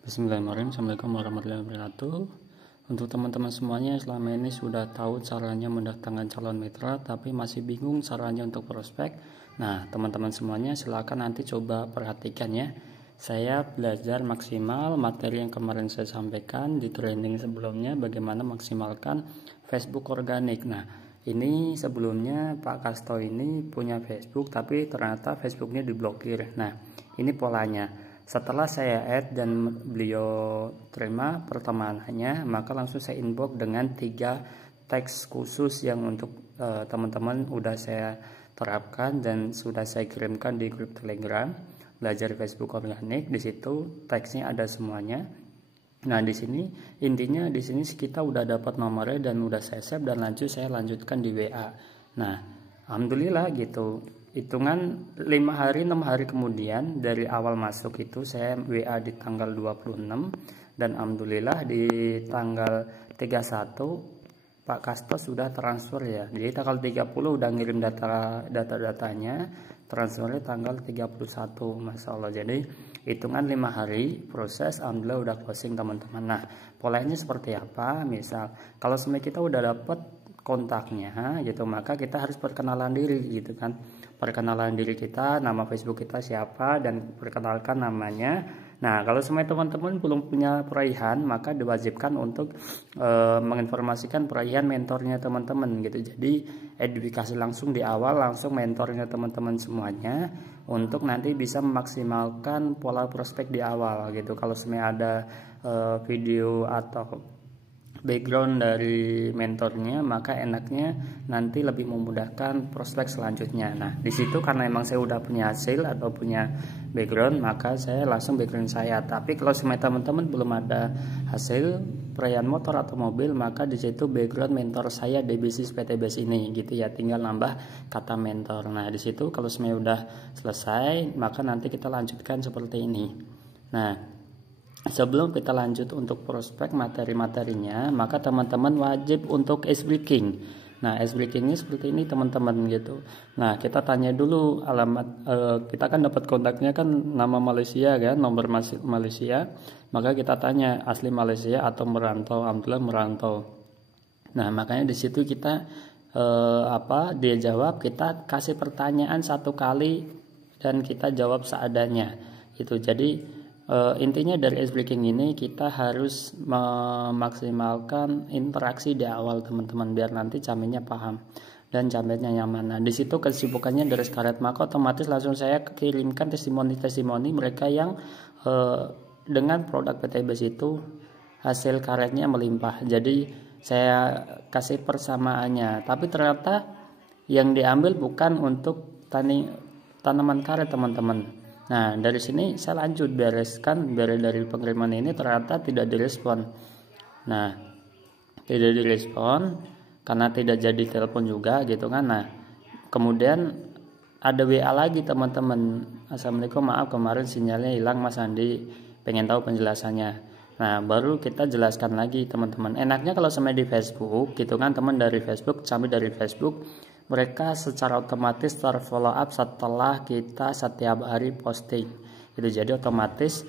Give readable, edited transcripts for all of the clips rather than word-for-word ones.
Bismillahirrahmanirrahim. Assalamualaikum warahmatullahi wabarakatuh. Untuk teman-teman semuanya yang selama ini sudah tahu caranya mendatangkan calon mitra tapi masih bingung caranya untuk prospek. Nah, teman-teman semuanya silakan nanti coba perhatikan ya. Saya belajar maksimal materi yang kemarin saya sampaikan di training sebelumnya, bagaimana maksimalkan Facebook organik. Nah, ini sebelumnya Pak Kasto ini punya Facebook tapi ternyata Facebooknya diblokir. Nah, ini polanya. Setelah saya add dan beliau terima pertemanannya, maka langsung saya inbox dengan 3 teks khusus yang untuk teman-teman udah saya terapkan dan sudah saya kirimkan di grup Telegram belajar Facebook organik. Di situ teksnya ada semuanya. Nah, di sini intinya di sini kita udah dapat nomornya dan udah saya save dan saya lanjutkan di WA. Nah, alhamdulillah gitu. Hitungan 5 hari 6 hari kemudian dari awal masuk itu saya WA di tanggal 26 dan alhamdulillah di tanggal 31 Pak Kasto sudah transfer ya. Jadi tanggal 30 udah ngirim data-datanya, transfernya tanggal 31, Masya Allah. Jadi hitungan 5 hari proses, alhamdulillah udah closing teman-teman. Nah, polanya seperti apa? Misal kalau sebenarnya kita udah dapet kontaknya gitu, maka kita harus perkenalan diri gitu kan. Perkenalan diri kita, nama Facebook kita siapa, dan perkenalkan namanya. Nah, kalau semua teman-teman belum punya peraihan, maka diwajibkan untuk menginformasikan peraihan mentornya teman-teman gitu. Jadi edukasi langsung di awal, langsung mentornya teman-teman semuanya untuk nanti bisa memaksimalkan pola prospek di awal gitu. Kalau sebenarnya ada video atau background dari mentornya, maka enaknya nanti lebih memudahkan prospek selanjutnya. Nah, di situ karena emang saya udah punya hasil atau punya background, maka saya langsung background saya. Tapi kalau semuanya teman-teman belum ada hasil perayaan motor atau mobil, maka di situ background mentor saya di bisnis PTBS ini gitu ya, tinggal nambah kata mentor. Nah, di situ kalau semuanya udah selesai, maka nanti kita lanjutkan seperti ini. Nah, sebelum kita lanjut untuk prospek materi-materinya, maka teman-teman wajib untuk ice breaking. Nah, ice breakingnya seperti ini teman-teman gitu. Nah, kita tanya dulu alamat, kita kan dapat kontaknya kan nama Malaysia kan, nomor Malaysia. Maka kita tanya asli Malaysia atau merantau. Alhamdulillah merantau. Nah, makanya di situ kita dia jawab, kita kasih pertanyaan 1 kali dan kita jawab seadanya. Itu jadi intinya dari ice breaking ini kita harus memaksimalkan interaksi di awal teman-teman biar nanti jaminnya paham dan jaminnya nyaman. Nah, di situ kesibukannya dari karet, maka otomatis langsung saya kirimkan testimoni mereka yang dengan produk PTBS itu hasil karetnya melimpah. Jadi saya kasih persamaannya, tapi ternyata yang diambil bukan untuk tanaman karet teman-teman. Nah, dari sini saya lanjut beres dari pengiriman ini ternyata tidak direspon. Nah, tidak direspon karena tidak jadi telepon juga gitu kan. Nah, kemudian ada WA lagi teman-teman. Assalamualaikum, maaf kemarin sinyalnya hilang Mas Andi, pengen tahu penjelasannya. Nah, baru kita jelaskan lagi teman-teman. Enaknya kalau sampai di Facebook gitu kan, teman dari Facebook sampai dari Facebook, mereka secara otomatis terfollow up setelah kita setiap hari posting. Itu jadi otomatis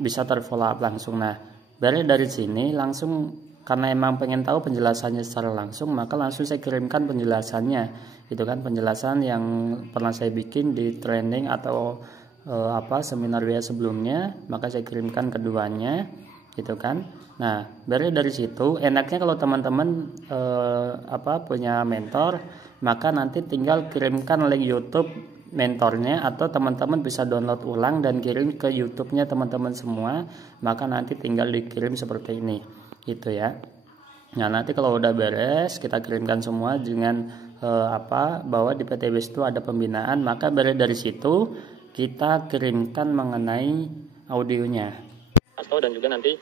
bisa terfollow up langsung. Nah, dari sini langsung karena emang pengen tahu penjelasannya secara langsung, maka langsung saya kirimkan penjelasannya. Itu kan penjelasan yang pernah saya bikin di training atau seminar WA sebelumnya, maka saya kirimkan keduanya gitu kan. Nah, dari situ enaknya kalau teman-teman punya mentor, maka nanti tinggal kirimkan link YouTube mentornya atau teman-teman bisa download ulang dan kirim ke YouTube-nya teman-teman semua, maka nanti tinggal dikirim seperti ini gitu ya. Nah, nanti kalau udah beres kita kirimkan semua dengan bahwa di PTBS itu ada pembinaan, maka dari situ kita kirimkan mengenai audionya. Dan juga nanti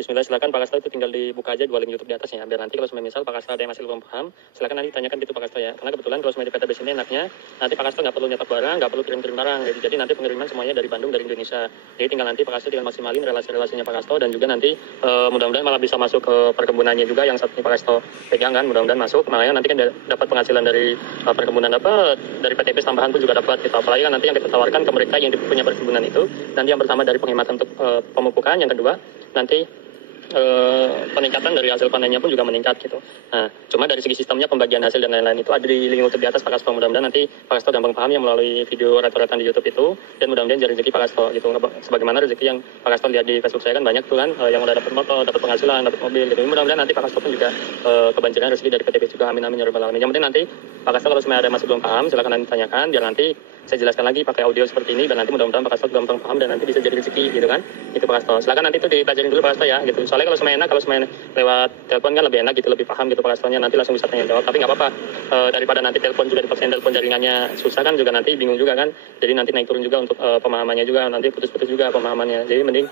Bismillah, silakan Pak Kasto itu tinggal dibuka aja 2 link YouTube di atasnya, biar nanti kalau misal Pak Kasto ada yang masih belum paham, silakan nanti tanyakan gitu Pak Kasto ya. Karena kebetulan kalau di PTBS ini enaknya, nanti Pak Kasto nggak perlu nyetok barang, nggak perlu kirim-kirim barang, gitu. Jadi nanti pengiriman semuanya dari Bandung, dari Indonesia. Jadi tinggal nanti Pak Kasto tinggal maksimalin relasi-relasinya Pak Kasto, dan juga nanti mudah-mudahan malah bisa masuk ke perkebunannya juga yang saat ini Pak Kasto pegang kan, mudah-mudahan masuk. Makanya nanti kan dapat penghasilan dari perkebunan, dapat dari PTBS tambahan pun juga dapat gitu. Apalagi kan nanti yang kita tawarkan ke mereka yang punya perkebunan itu, nanti yang pertama dari penghematan untuk pemupukan, yang kedua nanti peningkatan dari hasil panennya pun juga meningkat gitu. Nah, cuma dari segi sistemnya pembagian hasil dan lain-lain itu ada di link YouTube di atas Pak Kasto. Mudah-mudahan nanti Pak Kasto gampang paham ya melalui video rata-rata di YouTube itu, dan mudah-mudahan jadi rezeki Pak Kasto gitu. Sebagaimana rezeki yang Pak Kasto lihat di Facebook saya kan banyak tuh kan, yang udah dapat motor, dapat penghasilan, dapat mobil gitu. Mudah-mudahan nanti Pak Kasto pun juga kebanjiran rezeki dari PTBS juga, amin amin ya rabbal alamin. Yang penting nanti Pak Kasto kalau sebenarnya ada masih belum paham, silakan nanti tanyakan, biar nanti saya jelaskan lagi pakai audio seperti ini, dan nanti mudah-mudahan Pak Kasto gampang paham dan nanti bisa jadi rezeki gitu kan. Itu Pak Kasto. Silakan nanti itu dipelajarin dulu Pak Kasto ya gitu. Soalnya kalau semuanya enak, kalau semuanya lewat telepon kan lebih enak gitu, lebih paham gitu Pak Kastonya, nanti langsung bisa tanya jawab. Tapi nggak apa-apa, daripada nanti telepon juga dipaksain telepon jaringannya susah kan, juga nanti bingung juga kan. Jadi nanti naik turun juga untuk pemahamannya juga, nanti putus-putus juga pemahamannya. Jadi mending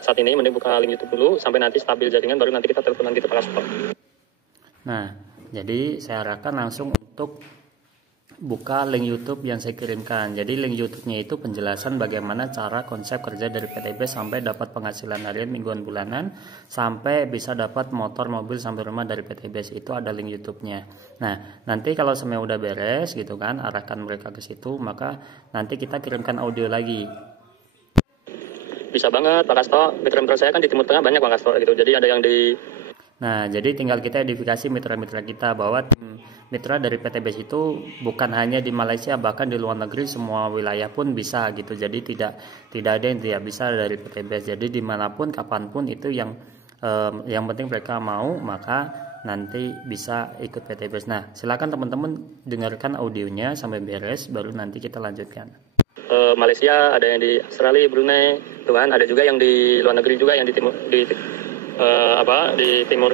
saat ini mending buka link YouTube dulu sampai nanti stabil jaringan, baru nanti kita teleponan gitu Pak Kasto. Nah, jadi saya arahkan langsung untuk buka link YouTube yang saya kirimkan. Jadi link YouTube-nya itu penjelasan bagaimana cara konsep kerja dari PTBS sampai dapat penghasilan harian, mingguan, bulanan, sampai bisa dapat motor, mobil sampai rumah dari PTBS. Itu ada link YouTube-nya. Nah, nanti kalau semua udah beres gitu kan, arahkan mereka ke situ, maka nanti kita kirimkan audio lagi. Bisa banget Pak Kasto. Mitra-mitra saya kan di Timur Tengah banyak Pak Kasto gitu. Jadi ada yang di jadi tinggal kita edifikasi mitra-mitra kita bahwa mitra dari PTBS itu bukan hanya di Malaysia, bahkan di luar negeri semua wilayah pun bisa gitu. Jadi tidak ada yang tidak bisa dari PTBS. Jadi dimanapun, kapanpun itu yang penting mereka mau, maka nanti bisa ikut PTBS. Nah, silakan teman-teman dengarkan audionya sampai beres, baru nanti kita lanjutkan. Malaysia, ada yang di Australia, Brunei, tuh kan, ada juga yang di luar negeri juga, yang di Timur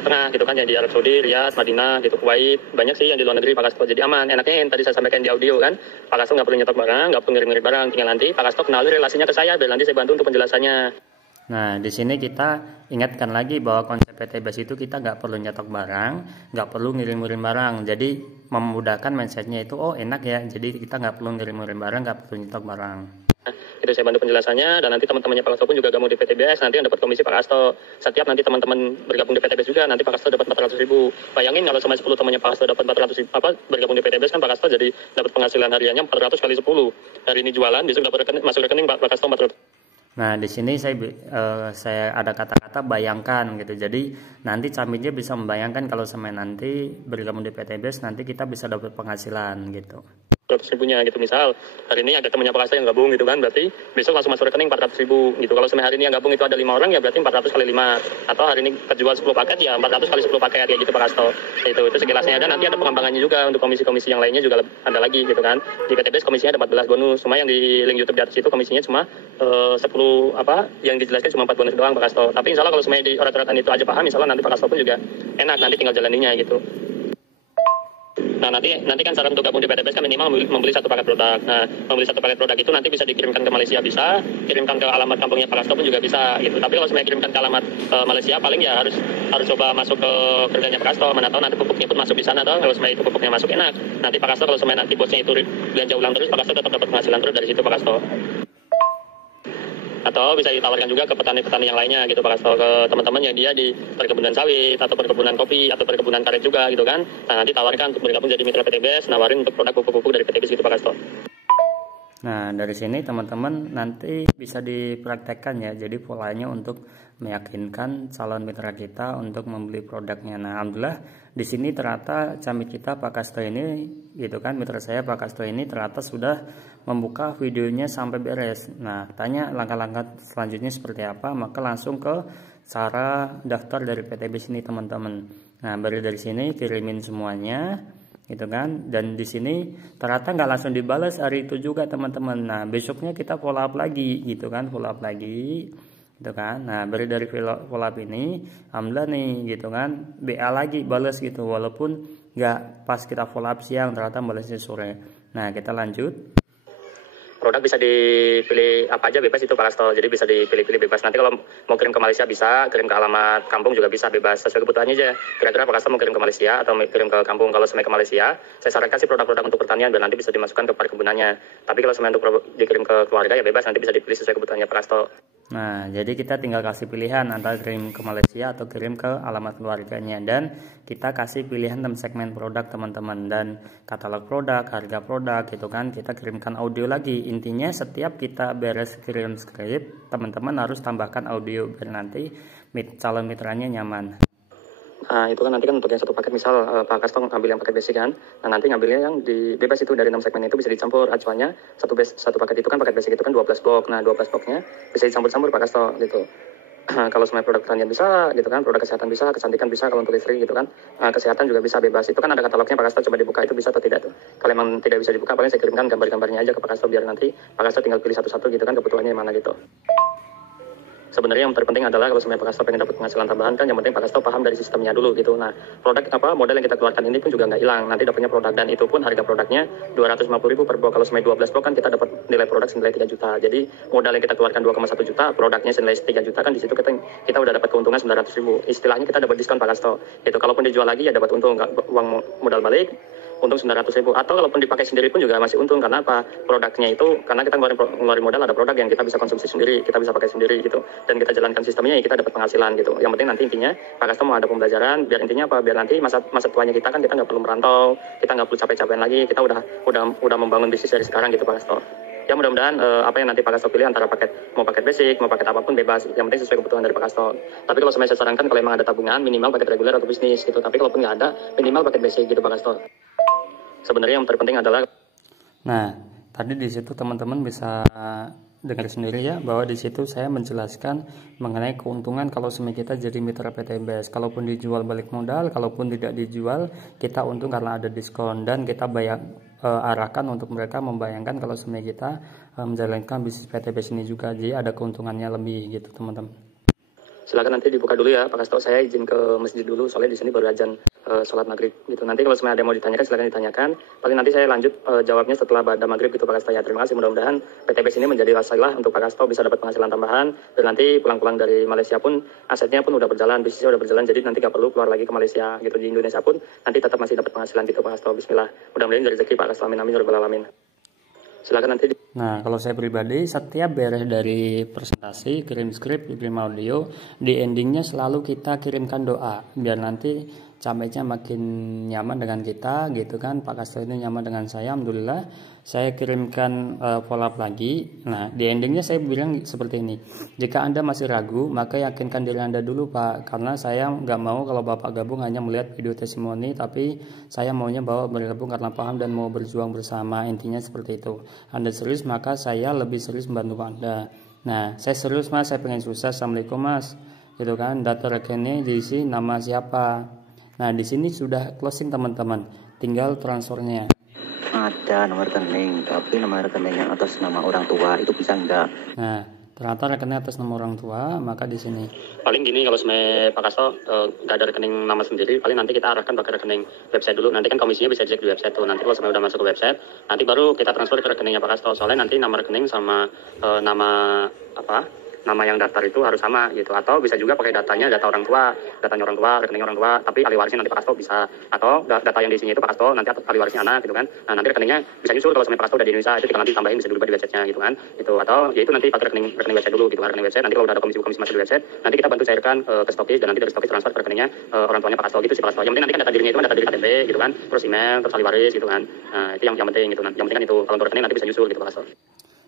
Tengah gitu kan, yang di Arab Saudi, Riyadh, Madinah gitu, Kuwait, banyak sih yang di luar negeri Pak Kasto. Jadi aman, enaknya yang tadi saya sampaikan di audio kan, Pak Kasto nggak perlu nyetok barang, nggak perlu ngirim barang, tinggal nanti Pak Kasto kenali relasinya ke saya, biar nanti saya bantu untuk penjelasannya. Nah, di sini kita ingatkan lagi bahwa konsep PTBS itu kita nggak perlu nyetok barang, nggak perlu ngirim-ngirim barang. Jadi memudahkan mindsetnya itu, oh enak ya, jadi kita nggak perlu ngirim-ngirim barang, nggak perlu nyetok barang. Itu saya bantu penjelasannya, dan nanti teman-temannya Pak Kasto pun juga gabung di PTBS, nanti yang dapat komisi Pak Kasto. Setiap nanti teman-teman bergabung di PTBS juga, nanti Pak Kasto dapat 400.000. Bayangin kalau sama 10 temannya Pak Kasto dapat 400.000, bergabung di PTBS kan Pak Kasto jadi dapat penghasilan hariannya 400 kali 10. Hari ini jualan, besok dapat masuk rekening Pak Kasto 400. Nah, di sini saya ada kata-kata bayangkan gitu. Jadi nanti Camidnya bisa membayangkan kalau sampai nanti bergabung di PTBS, nanti kita bisa dapat penghasilan gitu. 400.000-nya gitu, misal hari ini ada temannya Pak Kasto yang gabung gitu kan, berarti besok langsung masuk rekening 400.000 gitu. Kalau sampai hari ini yang gabung itu ada 5 orang, ya berarti 400 kali 5, atau hari ini terjual 10 paket ya 400 kali 10 paket kayak gitu Pak Kasto. Itu sekilasnya. Dan nanti ada pengembangannya juga untuk komisi-komisi yang lainnya juga ada lagi gitu kan. Di PTBS komisinya ada 14 bonus, cuma yang di link YouTube di atas itu komisinya cuma 10 yang dijelaskan cuma 4 bonus doang Pak Kasto. Tapi insya Allah kalau semuanya di orat-oratan itu aja paham, insya Allah nanti Pak Kasto pun juga enak, nanti tinggal jalaninya gitu. Nah, nanti kan saran untuk gabung di PTBS kan minimal membeli 1 paket produk. Nah, membeli 1 paket produk itu nanti bisa dikirimkan ke Malaysia, bisa kirimkan ke alamat kampungnya Pak Kasto pun juga bisa gitu. Tapi kalau semuanya kirimkan ke alamat Malaysia, paling ya harus coba masuk ke kerjanya Pak Kasto. Mana tahu nanti pupuknya pun masuk di sana, atau kalau semuanya itu pupuknya masuk enak. Nanti Pak Kasto kalau semuanya nanti bosnya itu belanja ulang terus, Pak Kasto tetap dapat penghasilan terus dari situ Pak Kasto. Atau bisa ditawarkan juga ke petani-petani yang lainnya gitu Pak Kasto, ke teman-teman yang dia di perkebunan sawit atau perkebunan kopi atau perkebunan karet juga gitu kan. Nah, nanti tawarkan untuk bergabung jadi mitra PTBS, nawarin untuk produk pupuk-pupuk dari PTBS gitu Pak Kasto. Nah, dari sini teman-teman nanti bisa dipraktekkan ya. Jadi polanya untuk meyakinkan calon mitra kita untuk membeli produknya. Nah, alhamdulillah di sini ternyata Camit kita Pak Kasto ini gitu kan, mitra saya Pak Kasto ini ternyata sudah membuka videonya sampai beres. Nah, tanya langkah-langkah selanjutnya seperti apa, maka langsung ke cara daftar dari PTBS ini teman-teman. Nah, baru dari sini kirimin semuanya gitu kan, dan di sini ternyata nggak langsung dibalas hari itu juga teman-teman. Nah, besoknya kita follow up lagi gitu kan, follow up lagi gitu kan. Nah, baru dari follow up ini alhamdulillah nih gitu kan, BA lagi balas gitu, walaupun nggak pas kita follow up siang, ternyata balasnya sore. Nah, kita lanjut. produk bisa dipilih apa aja bebas itu Pak Kasto, jadi bisa dipilih-pilih bebas. Nanti kalau mau kirim ke Malaysia bisa, kirim ke alamat kampung juga bisa, bebas sesuai kebutuhannya aja. Kira-kira Pak Kasto mau kirim ke Malaysia atau mau kirim ke kampung. Kalau semuanya ke Malaysia, saya sarankan sih produk-produk untuk pertanian biar nanti bisa dimasukkan ke perkebunannya. Tapi kalau semuanya untuk dikirim ke keluarga ya bebas, nanti bisa dipilih sesuai kebutuhannya Pak Kasto. Nah, jadi kita tinggal kasih pilihan antara kirim ke Malaysia atau kirim ke alamat keluarganya, dan kita kasih pilihan dalam segmen produk teman-teman, dan katalog produk, harga produk gitu kan. Kita kirimkan audio lagi. Intinya setiap kita beres kirim skrip, teman-teman harus tambahkan audio biar nanti calon mitranya nyaman. Nah, itu kan nanti kan untuk yang satu paket, misal Pak Kasto ngambil yang paket basic kan, nah nanti ngambilnya yang di bebas itu dari 6 segmen itu bisa dicampur acuannya. Satu paket itu kan, paket basic itu kan 12 blok, nah 12 bloknya bisa dicampur-campur Pak Kasto gitu. Kalau semua produk pertanian bisa gitu kan, produk kesehatan bisa, kecantikan bisa kalau untuk istri gitu kan, kesehatan juga bisa bebas. Itu kan ada katalognya Pak Kasto, coba dibuka itu bisa atau tidak tuh. Kalau emang tidak bisa dibuka, paling saya kirimkan gambar-gambarnya aja ke Pak Kasto biar nanti Pak Kasto tinggal pilih satu-satu gitu kan, kebutuhannya mana gitu. Sebenarnya yang terpenting adalah kalau sebenarnya Pak Kasto pengen dapat penghasilan tambahan kan, yang penting Pak Kasto paham dari sistemnya dulu gitu. Nah, model yang kita keluarkan ini pun juga nggak hilang, nanti dapatnya produk, dan itu pun harga produknya 250.000 per blok. Kalau semuanya 12 blok kan kita dapat nilai produk senilai 3 juta. Jadi modal yang kita keluarkan 2,1 juta, produknya senilai 3 juta kan, di situ kita udah dapat keuntungan 900.000. Istilahnya kita dapat diskon Pak Kasto. Itu kalaupun dijual lagi ya dapat untung, uang modal balik untung 900.000, atau kalaupun dipakai sendiri pun juga masih untung. Karena apa? Produknya itu, karena kita ngeluarin modal, ada produk yang kita bisa konsumsi sendiri, kita bisa pakai sendiri gitu, dan kita jalankan sistemnya ya kita dapat penghasilan gitu. Yang penting nanti intinya Pak Kasto mau ada pembelajaran biar intinya apa? Biar nanti masa tuanya kita kan, kita nggak perlu merantau, kita nggak perlu capek-capekan lagi, kita udah membangun bisnis dari sekarang gitu Pak Kasto. Ya mudah-mudahan apa yang nanti Pak Kasto pilih, antara mau paket basic, mau paket apapun bebas, yang penting sesuai kebutuhan dari Pak Kasto. Tapi kalau saya sarankan, kalau memang ada tabungan, minimal paket reguler atau bisnis gitu. Tapi kalaupun nggak ada, minimal paket basic gitu Pak Kasto. Sebenarnya yang terpenting adalah, nah tadi di situ teman-teman bisa dengar sendiri ya, bahwa di situ saya menjelaskan mengenai keuntungan kalau kita jadi mitra PT MBS. Kalaupun dijual balik modal, kalaupun tidak dijual kita untung karena ada diskon, dan kita arahkan untuk mereka membayangkan kalau kita menjalankan bisnis PT MBS ini juga, jadi ada keuntungannya lebih gitu teman-teman. Silakan nanti dibuka dulu ya Pak Kasto, saya izin ke masjid dulu soalnya di sini baru azan sholat maghrib gitu. Nanti kalau semuanya ada yang mau ditanyakan silakan ditanyakan. Paling nanti saya lanjut jawabnya setelah pada maghrib gitu Pak Kasto ya. Terima kasih, mudah-mudahan PT MBS ini menjadi wasilah untuk Pak Kasto bisa dapat penghasilan tambahan, dan nanti pulang-pulang dari Malaysia pun asetnya pun udah berjalan, bisnisnya udah berjalan, jadi nanti nggak perlu keluar lagi ke Malaysia gitu. Di Indonesia pun nanti tetap masih dapat penghasilan gitu Pak Kasto. Bismillah, mudah-mudahan dari rezeki Pak Kasto, amin amin ya rabbal alamin. Silakan nanti. Nah, kalau saya pribadi setiap beres dari presentasi, kirim skrip, kirim audio, di endingnya selalu kita kirimkan doa biar nanti campainya makin nyaman dengan kita gitu kan. Pak Kasto ini nyaman dengan saya, alhamdulillah. Saya kirimkan follow up lagi. Nah, di endingnya saya bilang seperti ini: jika Anda masih ragu, maka yakinkan diri Anda dulu Pak, karena saya nggak mau kalau Bapak gabung hanya melihat video testimoni, tapi saya maunya bahwa bergabung karena paham dan mau berjuang bersama. Intinya seperti itu. Anda serius, maka saya lebih serius membantu Anda. Nah, saya serius Mas, saya pengen sukses, assalamualaikum Mas, gitu kan. Data rekeningnya diisi nama siapa. Nah, di sini sudah closing teman-teman, tinggal transfernya. Ada nomor rekening, tapi nomor rekening yang atas nama orang tua itu bisa enggak? Nah, ternyata rekening atas nama orang tua, maka di sini. Paling gini, kalau sebenarnya Pak Kasto nggak ada rekening nama sendiri, paling nanti kita arahkan pakai rekening website dulu. Nanti kan komisinya bisa cek di website tuh. Nanti kalau sebenarnya udah masuk ke website, nanti baru kita transfer ke rekeningnya Pak Kasto. Soalnya nanti nama rekening sama nama yang daftar itu harus sama gitu. Atau bisa juga pakai datanya orang tua, rekening orang tua, tapi ahli warisnya nanti Pak Kasto bisa. Atau data yang diisinya itu Pak Kasto, nanti ahli warisnya anak gitu kan. Nah, nanti rekeningnya bisa nyusul kalau sebenarnya Pak Kasto udah di Indonesia, itu tinggal nanti tambahin, bisa dirubah di websitenya gitu kan. Itu, atau ya itu nanti pakai rekening website dulu gitu kan, rekening website. Nanti kalau udah ada komisi masuk di website, nanti kita bantu cairkan ke stokis, dan nanti dari stokis transfer ke rekeningnya orang tuanya Pak Kasto gitu sih Pak Kasto. Yang penting nanti kan data dirinya itu kan data diri KTP gitu kan, terus email, terus ahli waris gitu kan. Nah, itu yang penting gitu. Yang penting kan itu, kalau untuk rekening nanti bisa nyusul gitu Pak Kasto.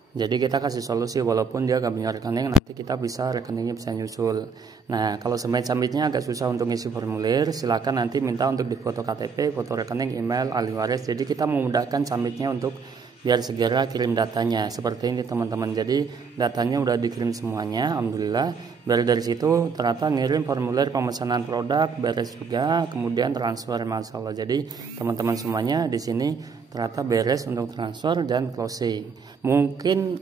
Jadi kita kasih solusi, walaupun dia gak punya rekening, nanti kita bisa rekeningnya bisa nyusul. Nah, kalau camitnya agak susah untuk ngisi formulir, silakan nanti minta untuk difoto KTP, foto rekening, email, ahli waris. Jadi kita memudahkan camitnya untuk biar segera kirim datanya. Seperti ini teman-teman. Jadi datanya udah dikirim semuanya, alhamdulillah. Dari situ ternyata ngirim formulir pemesanan produk beres juga, kemudian transfer masalah. Jadi teman-teman semuanya di sini ternyata beres untuk transfer dan closing. Mungkin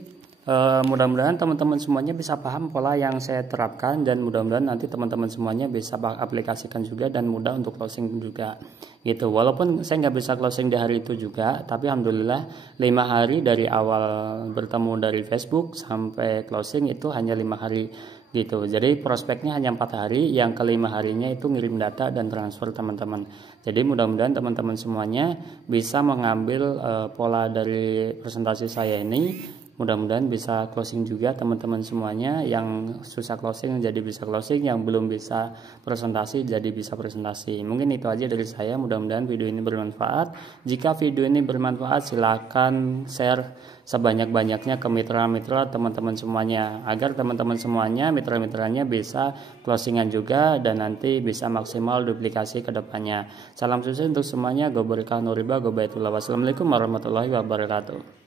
Mudah-mudahan teman-teman semuanya bisa paham pola yang saya terapkan, dan mudah-mudahan nanti teman-teman semuanya bisa aplikasikan juga dan mudah untuk closing juga gitu. Walaupun saya nggak bisa closing di hari itu juga, tapi alhamdulillah 5 hari dari awal bertemu dari Facebook sampai closing itu hanya 5 hari gitu. Jadi prospeknya hanya 4 hari, yang kelima harinya itu ngirim data dan transfer teman-teman. Jadi mudah-mudahan teman-teman semuanya bisa mengambil pola dari presentasi saya ini. Mudah-mudahan bisa closing juga teman-teman semuanya. Yang susah closing jadi bisa closing, yang belum bisa presentasi jadi bisa presentasi. Mungkin itu aja dari saya. Mudah-mudahan video ini bermanfaat. Jika video ini bermanfaat, silakan share sebanyak-banyaknya ke mitra-mitra teman-teman semuanya, agar teman-teman semuanya, mitra-mitranya bisa closingan juga dan nanti bisa maksimal duplikasi ke depannya. Salam sukses untuk semuanya. Go berkah, no riba, go baitullah. Wassalamualaikum warahmatullahi wabarakatuh.